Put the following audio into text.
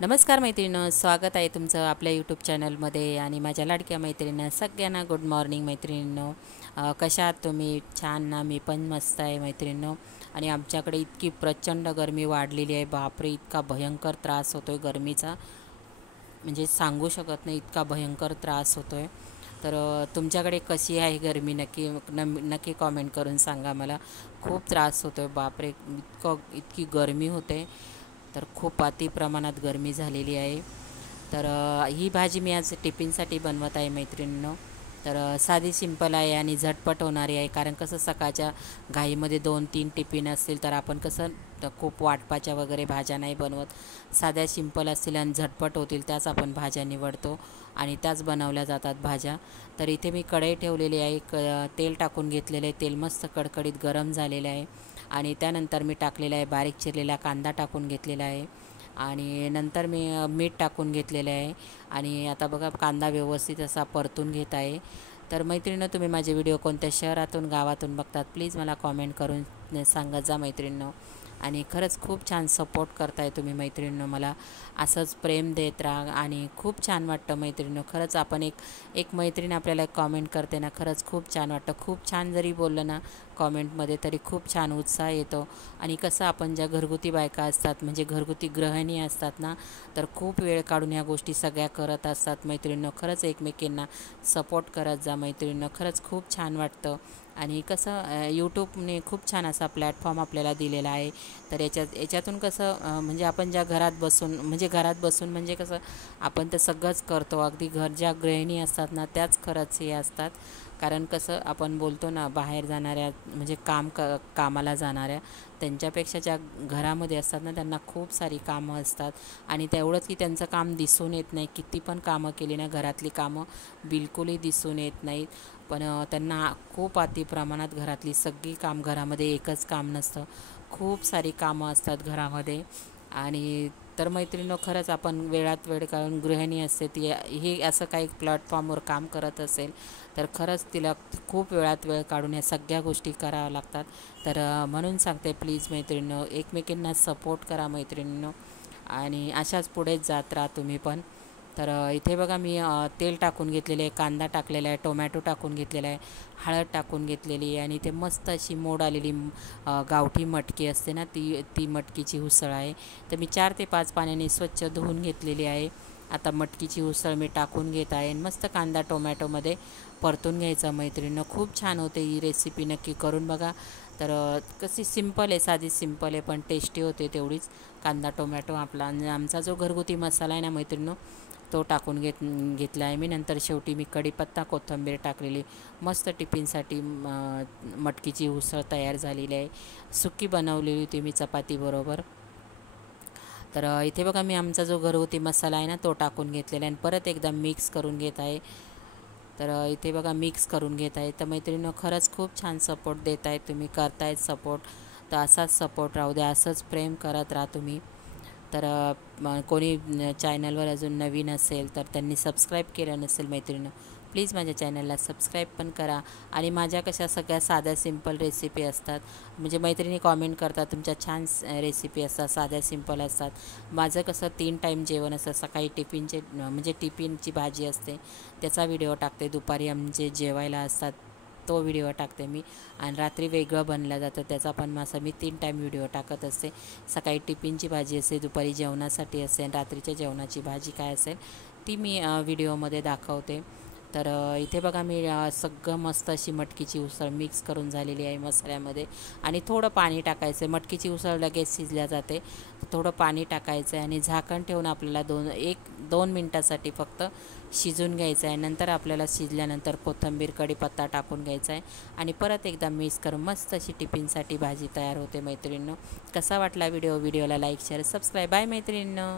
नमस्कार मैत्रिणींनो, स्वागत आहे तुमचं आपल्या यूट्यूब चॅनलमध्ये आणि माझ्या लाडक्या मैत्रिणींना सगळ्यांना गुड मॉर्निंग मैत्रिणींनो. कशा आहात तुम्ही? छान ना? मी पण मस्त आहे मैत्रिणींनो. आणि आमच्याकडे इतकी प्रचंड गरमी वाढलेली आहे, बापरे, इतका भयंकर त्रास होतो आहे गरमीचा, म्हणजे सांगू शकत नाही, इतका भयंकर त्रास होतो आहे. तर तुमच्याकडे कशी आहे गरमी? नक्की कॉमेंट करून सांगा मला. खूप त्रास होतो आहे, बापरे, इतकी गरमी होते. तर खूप अति प्रमाणात गरमी झालेली आहे. तर ही भाजी मी आज टिफिनसाठी बनवत आहे मैत्रिणींनो. तर साधी सिंपल आहे आणि झटपट होणारी आहे, कारण कसं सकाळच्या घाईमध्ये 2-3 टिफिन असतील तर आपण कसं खूप वाटपाच्या वगैरे भाज्या नाही बनवत. साध्या सिंपल असतील आणि झटपट होतील त्याच आपण भाज्या निवडतो आणि त्याच बनवल्या जातात भाज्या. तर इथे मी कढई ठेवलेली आहे, तेल टाकून घेतलेलं आहे. तेल मस्त कडकडीत गरम झालेलं आहे आणि त्यानंतर मी टाकलेला आहे बारीक चिरलेला कांदा टाकून घेतलेला आहे आणि नंतर मी मीठ टाकून घेतलेलं आहे. आणि आता बघा कांदा व्यवस्थित असा परतून घेत आहे. तर मैत्रिणींनो, तुम्ही माझे व्हिडिओ कोणत्या शहरातून गावातून बघतात प्लीज मला कॉमेंट करून सांगत जा मैत्रिणींनो. आणि खरंच खूप छान सपोर्ट करताय तुम्ही मैत्रिणींनो, मला असंच प्रेम देत राहा आणि खूप छान वाटतं मैत्रिणींनो. खरंच आपण एक एक मैत्रीण आपल्याला कॉमेंट करते ना, खरंच खूप छान वाटतं. खूप छान जरी बोललं ना कॉमेंटमध्ये तरी खूप छान उत्साह येतो. आणि कसं आपण ज्या घरगुती बायका असतात, म्हणजे घरगुती गृहिणी असतात ना, तर खूप वेळ काढून ह्या गोष्टी सगळ्या करत असतात मैत्रिणींनो. खरंच एकमेकींना सपोर्ट करत जा मैत्रिणींनो, खरंच खूप छान वाटतं. आणि कसं यूट्यूबने खूप छान असा प्लॅटफॉर्म आपल्याला दिलेला आहे. तर याच्यातून कसं म्हणजे आपण ज्या घरात बसून म्हणजे कसं आपण तर सगळंच करतो. अगदी ज्या गृहिणी असतात ना त्याच खरंच हे असतात. कारण कसं आपण बोलतो ना, बाहेर जाणाऱ्या म्हणजे कामाला जाणाऱ्या त्यांच्यापेक्षा ज्या घरामध्ये असतात ना त्यांना खूप सारी कामं असतात. आणि तेवढंच की त्यांचं काम दिसून येत नाही. किती पण कामं केली ना, घरातली कामं बिलकुलही दिसून येत नाहीत. पण त्यांना खूप अतिप्रमाणात घरातली सगळी काम, घरामध्ये एकच काम नसतं, खूप सारी कामं असतात घरामध्ये. आणि तर मैत्रिणींनो, खरंच आपण वेळात वेळ काढून गृहिणी असते ती हे असं काही प्लॅटफॉर्मवर काम करत असेल तर खरंच तिला खूप वेळात वेळ काढून ह्या सगळ्या गोष्टी कराव्या लागतात. तर म्हणून सांगते प्लीज मैत्रिणींनो, एकमेकींना सपोर्ट करा मैत्रिणींनो आणि अशाच पुढेच जात राहा तुम्ही पण. तर इथे बघा मी तेल टाकून घेतलेले आहे, कांदा टाकलेला आहे, टोमॅटो टाकून घेतलेला आहे, हळद टाकून घेतलेली आहे आणि ते मस्त अशी मोड आलेली गावठी मटकी असते ना, ती ती मटकीची उसळ आहे. तर मी 4 ते 5 पाण्याने स्वच्छ धुवून घेतलेली आहे. आता मटकीची उसळ मी टाकून घेत आहे आणि मस्त कांदा टोमॅटोमध्ये परतून घ्यायचा मैत्रिणींनो. खूप छान होते ही रेसिपी, नक्की करून बघा. तर कशी सिंपल आहे, साधी सिंपल आहे पण टेस्टी होते तेवढीच. कांदा टोमॅटो आपला आणि आमचा जो घरगुती मसाला आहे ना मैत्रिणींनो, तो टाकून घेतला आहे मी. नंतर शेवटी मी कढीपत्ता कोथिंबीर टाकलेली. मस्त टिफिनसाठी मटकीची उसळ तयार झालेली आहे. सुकी बनवलेली होती मी चपातीबरोबर. तर इथे बघा मी आमचा जो घरगुती मसाला आहे ना तो टाकून घेतलेला आहे आणि परत एकदा मिक्स करून घेत आहे. तर इथे बघा मिक्स करून घेत आहे. तर मैत्रिणींनो, खरंच खूप छान सपोर्ट देत आहे तुम्ही, करतायत सपोर्ट. तर असाच सपोर्ट राहू द्या, असंच प्रेम करत राहा तुम्ही. तर कोणी चॅनलवर अजून नवीन असेल तर त्यांनी सबस्क्राईब केलं नसेल मैत्रिणींनो, प्लीज माझ्या चॅनलला सबस्क्राईब पण करा. आणि माझ्या कशा सगळ्या साध्या सिंपल रेसिपी असतात, म्हणजे मैत्रिणी कॉमेंट करतात तुमच्या छान रेसिपी असतात, साध्या सिंपल असतात. माझं कसं 3 टाईम जेवण असतं. सकाळी म्हणजे टिफिनची भाजी असते त्याचा व्हिडिओ टाकते, दुपारी आमचे जेवायला असतात तो व्हिडिओ टाकते मी, आणि रात्री वेगळं बनलं जातं त्याचा पण असं मी 3 टाईम व्हिडिओ टाकत असते. सकाळी टिफिनची भाजी असते, दुपारी जेवणासाठी असते आणि रात्रीच्या जेवणाची भाजी काय असेल ती मी व्हिडिओमध्ये दाखवते. तर इथे बघा मी सगळं मस्त अशी मटकीची उसळ मिक्स करून झालेली आहे मसाल्यामध्ये. आणि थोडं पाणी टाकायचं आहे, मटकीची उसळ लगेच शिजल्या जाते. थोडं पाणी टाकायचं आहे आणि झाकण ठेवून आपल्याला 1-2 मिनटासाठी फक्त शिजून घ्यायचं आहे. नंतर आपल्याला शिजल्यानंतर कोथिंबीर कढीपत्ता टाकून घ्यायचा आहे आणि परत एकदा मिक्स करून मस्त अशी टिफिनसाठी भाजी तयार होते मैत्रिणींनो. कसा वाटला व्हिडिओला लाईक शेअर सबस्क्राईब. बाय मैत्रिणींनो.